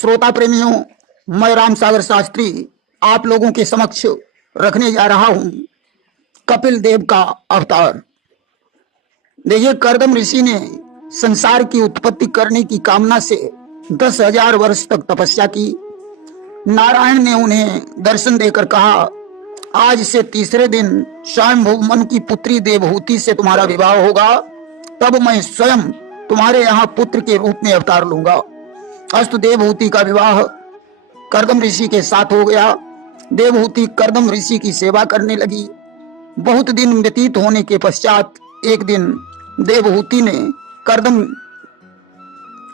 श्रोता प्रेमियों, मैं राम सागर शास्त्री आप लोगों के समक्ष रखने जा रहा हूं कपिल देव का अवतार। देखिए, कर्दम ऋषि ने संसार की उत्पत्ति करने की कामना से 10,000 वर्ष तक तपस्या की। नारायण ने उन्हें दर्शन देकर कहा, आज से तीसरे दिन स्वयंभू मनु की पुत्री देवहूति से तुम्हारा विवाह होगा, तब मैं स्वयं तुम्हारे यहाँ पुत्र के रूप में अवतार लूंगा। अस्तु, देवहूति का विवाह कर्दम ऋषि के साथ हो गया। देवहूति कर्दम ऋषि की सेवा करने लगी। बहुत दिन व्यतीत होने के पश्चात एक दिन देवहूति ने कर्दम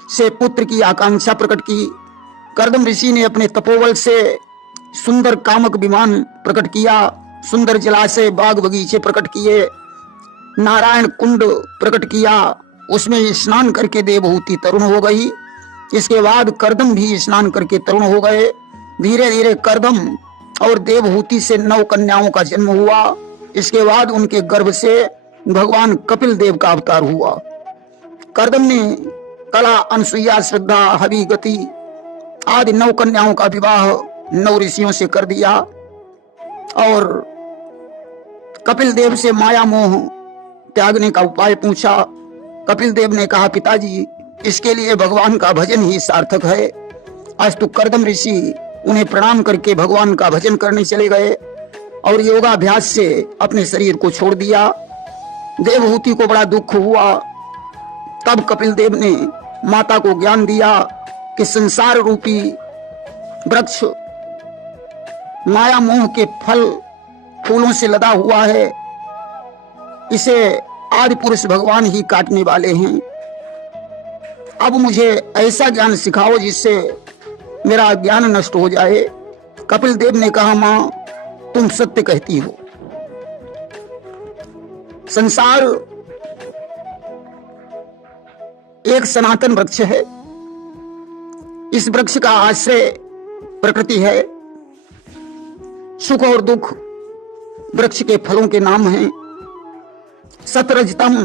से पुत्र की आकांक्षा प्रकट की। कर्दम ऋषि ने अपने तपोबल से सुंदर कामक विमान प्रकट किया, सुंदर जलाशय बाग बगीचे प्रकट किए, नारायण कुंड प्रकट किया। उसमें स्नान करके देवहूति तरुण हो गई। इसके बाद कर्दम भी स्नान करके तरुण हो गए। धीरे धीरे कर्दम और देवहूति से 9 कन्याओं का जन्म हुआ। इसके बाद उनके गर्भ से भगवान कपिल देव का अवतार हुआ। कर्दम ने कला, अनसुईया, श्रद्धा, हवि, गति आदि 9 कन्याओं का विवाह 9 ऋषियों से कर दिया और कपिल देव से माया मोह त्यागने का उपाय पूछा। कपिल देव ने कहा, पिताजी, इसके लिए भगवान का भजन ही सार्थक है। अस्तु, कर्दम ऋषि उन्हें प्रणाम करके भगवान का भजन करने चले गए और योगाभ्यास से अपने शरीर को छोड़ दिया। देवहूति को बड़ा दुख हुआ। तब कपिल देव ने माता को ज्ञान दिया कि संसार रूपी वृक्ष माया मोह के फल फूलों से लदा हुआ है, इसे आदि पुरुष भगवान ही काटने वाले हैं। अब मुझे ऐसा ज्ञान सिखाओ जिससे मेरा ज्ञान नष्ट हो जाए। कपिल देव ने कहा, मां, तुम सत्य कहती हो। संसार एक सनातन वृक्ष है। इस वृक्ष का आश्रय प्रकृति है। सुख और दुख वृक्ष के फलों के नाम हैं। सतरजतम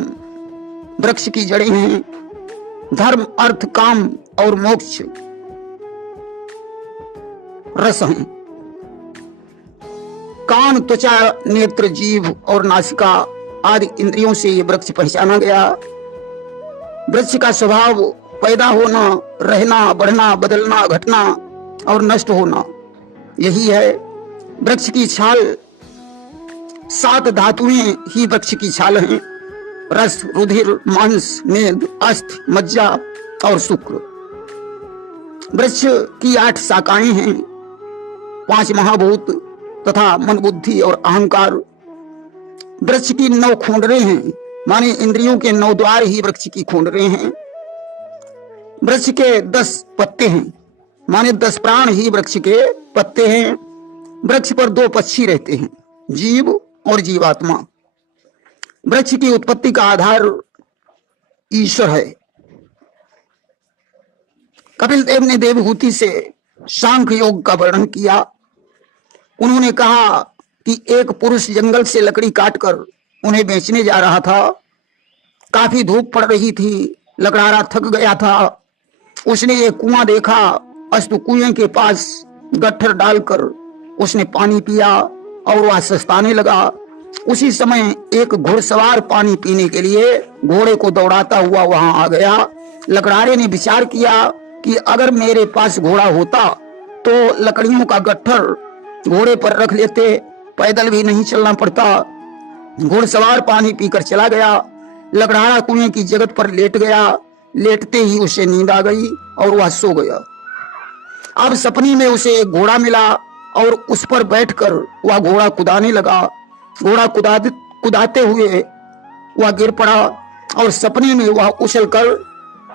वृक्ष की जड़ें हैं। धर्म, अर्थ, काम और मोक्ष रस हैं। कान, त्वचा, नेत्र, जीभ और नासिका आदि इंद्रियों से ये वृक्ष पहचाना गया। वृक्ष का स्वभाव पैदा होना, रहना, बढ़ना, बदलना, घटना और नष्ट होना, यही है। वृक्ष की छाल 7 धातुएं ही वृक्ष की छाल हैं। रस, रुधिर, मांस, मेद, अस्थि, मज्जा और शुक्र। वृक्ष की 8 शाखाएं हैं। 5 महाभूत तथा मन, बुद्धि और अहंकार। वृक्ष की 9 खोंडरें हैं, माने इंद्रियों के 9 द्वार ही वृक्ष की खोंडरें हैं। वृक्ष के 10 पत्ते हैं, माने 10 प्राण ही वृक्ष के पत्ते हैं। वृक्ष पर 2 पक्षी रहते हैं, जीव और जीवात्मा। वृक्ष की उत्पत्ति का आधार ईश्वर है। कपिल देव ने देवहूति से सांख्य योग का वर्णन किया। उन्होंने कहा कि एक पुरुष जंगल से लकड़ी काटकर उन्हें बेचने जा रहा था। काफी धूप पड़ रही थी, लकड़हारा थक गया था। उसने एक कुआं देखा। अस्तु, कुएं के पास गट्ठर डालकर उसने पानी पिया और वह सस्ताने लगा। उसी समय एक घुड़सवार पानी पीने के लिए घोड़े को दौड़ाता हुआ वहां आ गया। लकड़हारे ने विचार किया कि अगर मेरे पास घोड़ा होता तो लकड़ियों का गट्ठर घोड़े पर रख लेते, पैदल भी नहीं चलना पड़ता। घुड़सवार पानी पीकर चला गया। लकड़हारा कुएं की जगत पर लेट गया। लेटते ही उसे नींद आ गई और वह सो गया। अब सपने में उसे एक घोड़ा मिला और उस पर बैठकर वह घोड़ा कुदाने लगा। घोड़ा कुदाते हुए वह गिर पड़ा और सपने में वह उछलकर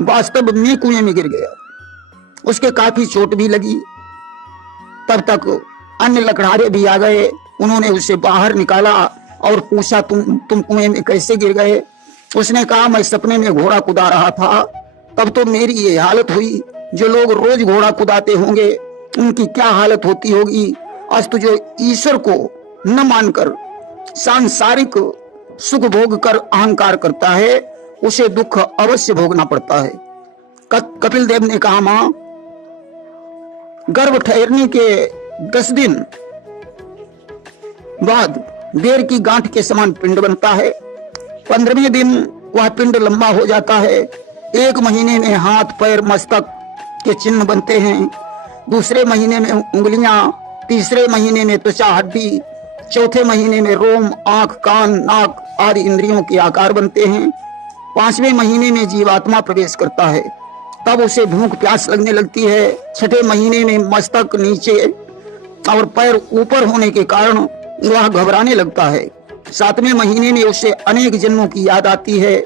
वास्तव में कुएं में गिर गया। उसके काफी चोट भी लगी। तब तक अन्य लकड़हारे भी आ गए। उन्होंने उसे बाहर निकाला और पूछा, तुम कुएं में कैसे गिर गए? उसने कहा, मैं सपने में घोड़ा कुदा रहा था, तब तो मेरी ये हालत हुई। जो लोग रोज घोड़ा कुदाते होंगे उनकी क्या हालत होती होगी। अस्तु, जो ईश्वर को न मानकर सांसारिक सुख भोग कर अहंकार करता है उसे दुख अवश्य भोगना पड़ता है। कपिल देव ने कहा, मां, गर्भ ठहरने के 10 दिन बाद बेर की गांठ के समान पिंड बनता है। 15वें दिन वह पिंड लंबा हो जाता है। 1 महीने में हाथ पैर मस्तक के चिन्ह बनते हैं। दूसरे महीने में उंगलियां, तीसरे महीने में त्वचा हड्डी, चौथे महीने में रोम, आंख, कान, नाक आदि इंद्रियों के आकार बनते हैं। 5वें महीने में जीवात्मा प्रवेश करता है, तब उसे भूख प्यास लगने लगती है। 6ठे महीने में मस्तक नीचे और पैर ऊपर होने के कारण वह घबराने लगता है। 7वें महीने में उसे अनेक जन्मों की याद आती है।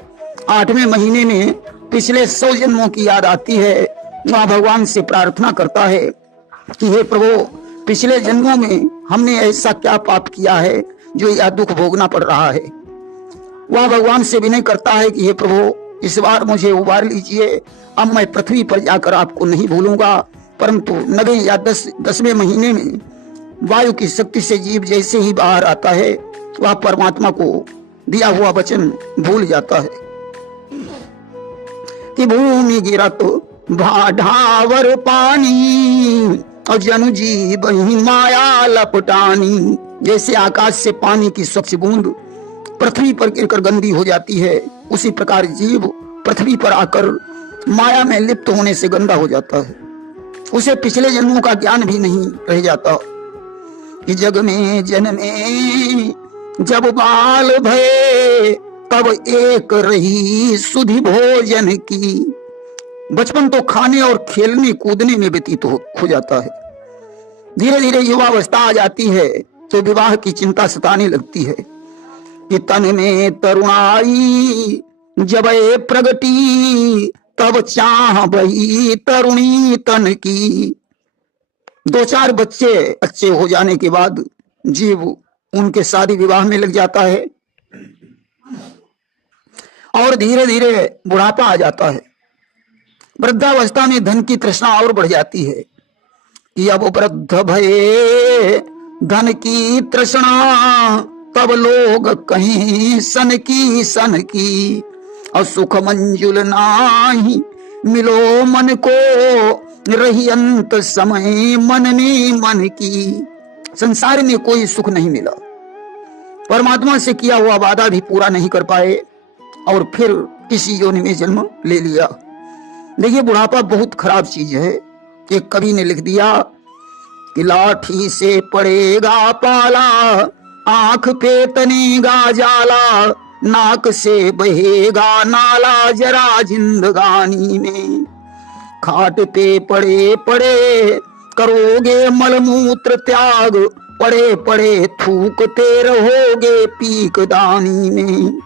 8वें महीने में पिछले 100 जन्मों की याद आती है। वह भगवान से प्रार्थना करता है कि हे प्रभु, पिछले जन्मों में हमने ऐसा क्या पाप किया है जो यह दुख भोगना पड़ रहा है। वह भगवान से विनय करता है कि हे प्रभु, इस बार मुझे उबार लीजिए। अब मैं पृथ्वी पर जाकर आपको नहीं भूलूंगा। परंतु 9वें या 10वें महीने में वायु की शक्ति से जीव जैसे ही बाहर आता है, वह परमात्मा को दिया हुआ वचन भूल जाता है कि भूमि गिरत भाढ़ावर पानी और जनु जीव ही माया लपटानी। जैसे आकाश से पानी की स्वच्छ बूंद पृथ्वी पर गिरकर गंदी हो जाती है, उसी प्रकार जीव पृथ्वी पर आकर माया में लिप्त होने से गंदा हो जाता है। उसे पिछले जन्मों का ज्ञान भी नहीं रह जाता कि जग में जन्मे जब बाल भये, तब एक रही सुधि भोजन की। बचपन तो खाने और खेलने कूदने में व्यतीत हो जाता है। धीरे धीरे युवावस्था आ जाती है तो विवाह की चिंता सताने लगती है कि तन में तरुणाई जब प्रगति, तब चाह बही तरुणी तन की। 2-4 बच्चे अच्छे हो जाने के बाद जीव उनके शादी विवाह में लग जाता है और धीरे धीरे बुढ़ापा आ जाता है। वृद्धावस्था में धन की तृष्णा और बढ़ जाती है कि अब वृद्ध भये धन की तृष्णा, तब लोग कहीं सन की और सुख मंजुल नाही मिलो मन को, रही अंत समय मन में मन की। संसार में कोई सुख नहीं मिला, परमात्मा से किया हुआ वादा भी पूरा नहीं कर पाए और फिर किसी योनि में जन्म ले लिया। देखिए, बुढ़ापा बहुत खराब चीज है। एक कवि ने लिख दिया कि लाठी से पड़ेगा पाला, आंख पे तनेगा जाला, नाक से बहेगा नाला जरा जिंदगानी में। खाट पे पड़े पड़े करोगे मलमूत्र त्याग, पड़े पड़े थूकते रहोगे पीक दानी में।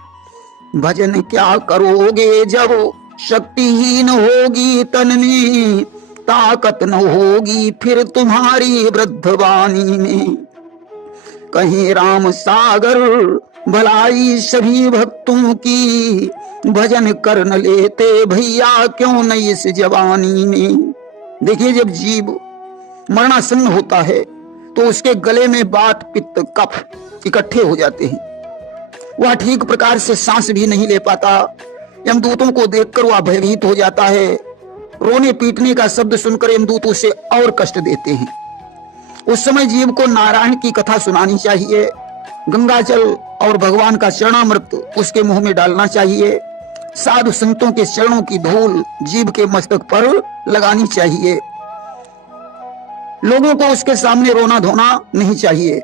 भजन क्या करोगे जब शक्तिहीन होगी तन में, ताकत न होगी फिर तुम्हारी वृद्धवानी में। कहीं राम सागर भलाई सभी भक्तों की, भजन कर न लेते भैया क्यों न इस जवानी में। देखिए, जब जीव मरणासन्न होता है तो उसके गले में वात पित्त कफ इकट्ठे हो जाते हैं। वह ठीक प्रकार से सांस भी नहीं ले पाता। यमदूतों को देखकर वह भयभीत हो जाता है। रोने पीटने का शब्द सुनकर यमदूत उसे और कष्ट देते हैं। उस समय जीव को नारायण की कथा सुनानी चाहिए, गंगाजल और भगवान का चरणामृत उसके मुंह में डालना चाहिए, साधु संतों के चरणों की धूल जीव के मस्तक पर लगानी चाहिए। लोगों को उसके सामने रोना धोना नहीं चाहिए।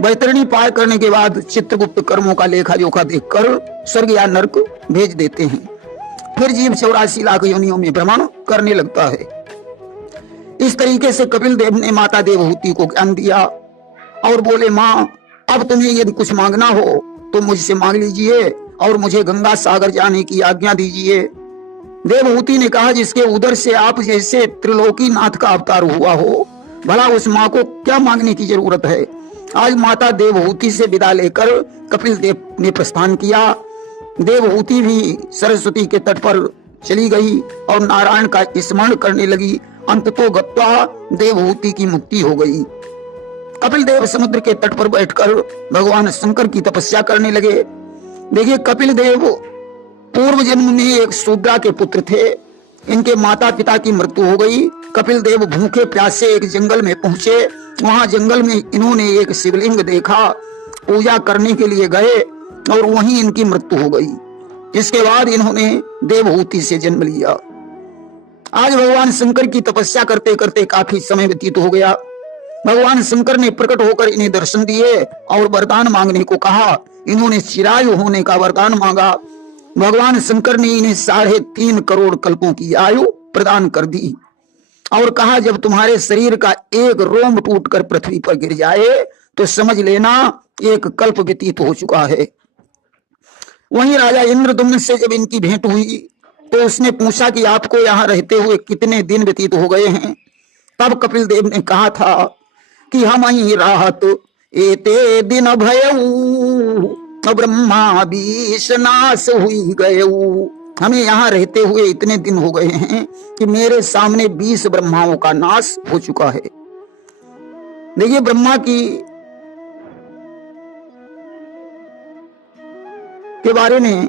बैतरणी पार करने के बाद चित्रगुप्त कर्मों का लेखा जोखा देखकर स्वर्ग या नरक भेज देते हैं। फिर जीव 84 लाख योनियों में भ्रमण करने लगता है। इस तरीके से कपिल देव ने माता देवहूति को ज्ञान दिया और बोले, माँ, अब तुम्हें यदि कुछ मांगना हो तो मुझसे मांग लीजिए और मुझे गंगा सागर जाने की आज्ञा दीजिए। देवहूति ने कहा, जिसके उदर से आप जैसे त्रिलोकी नाथ का अवतार हुआ हो, भला उस माँ को क्या मांगने की जरूरत है। आज माता देवहूति से विदा लेकर कपिल देव ने प्रस्थान किया। देवहूति भी सरस्वती के तट पर चली गई और नारायण का स्मरण करने लगी। अंततो गत्वा देवहूति की मुक्ति हो गई। कपिल देव समुद्र के तट पर बैठकर भगवान शंकर की तपस्या करने लगे। देखिए, कपिल देव पूर्व जन्म में एक शूद्रा के पुत्र थे। इनके माता पिता की मृत्यु हो गई कपिल देव भूखे प्यासे एक जंगल में पहुंचे। वहां जंगल में इन्होंने एक शिवलिंग देखा, पूजा करने के लिए गए और वहीं इनकी मृत्यु हो गई। इसके बाद इन्होंने देवहूति से जन्म लिया। आज भगवान शंकर की तपस्या करते करते काफी समय व्यतीत हो गया। भगवान शंकर ने प्रकट होकर इन्हें दर्शन दिए और वरदान मांगने को कहा। इन्होंने चिरायु होने का वरदान मांगा। भगवान शंकर ने इन्हें 3.5 करोड़ कल्पों की आयु प्रदान कर दी और कहा, जब तुम्हारे शरीर का एक रोम टूटकर पृथ्वी पर गिर जाए तो समझ लेना एक कल्प व्यतीत हो चुका है। वहीं राजा इंद्रदुम्न से जब इनकी भेंट हुई तो उसने पूछा कि आपको यहाँ रहते हुए कितने दिन व्यतीत हो गए हैं। तब कपिल देव ने कहा था कि हम અહીં राहत एते दिन भयऊ ब्रह्मा बीस नाश हुई गयऊ। हमें यहाँ रहते हुए इतने दिन हो गए हैं कि मेरे सामने 20 ब्रह्माओं का नाश हो चुका है। देखिए, ब्रह्मा की के बारे में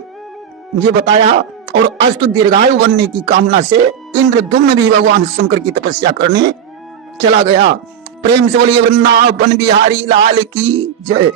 ये बताया और अस्तु दीर्घायु बनने की कामना से इंद्रदुम्न भी भगवान शंकर की तपस्या करने चला गया। प्रेम से बोलिए वृंदावन बिहारी लाल की जय।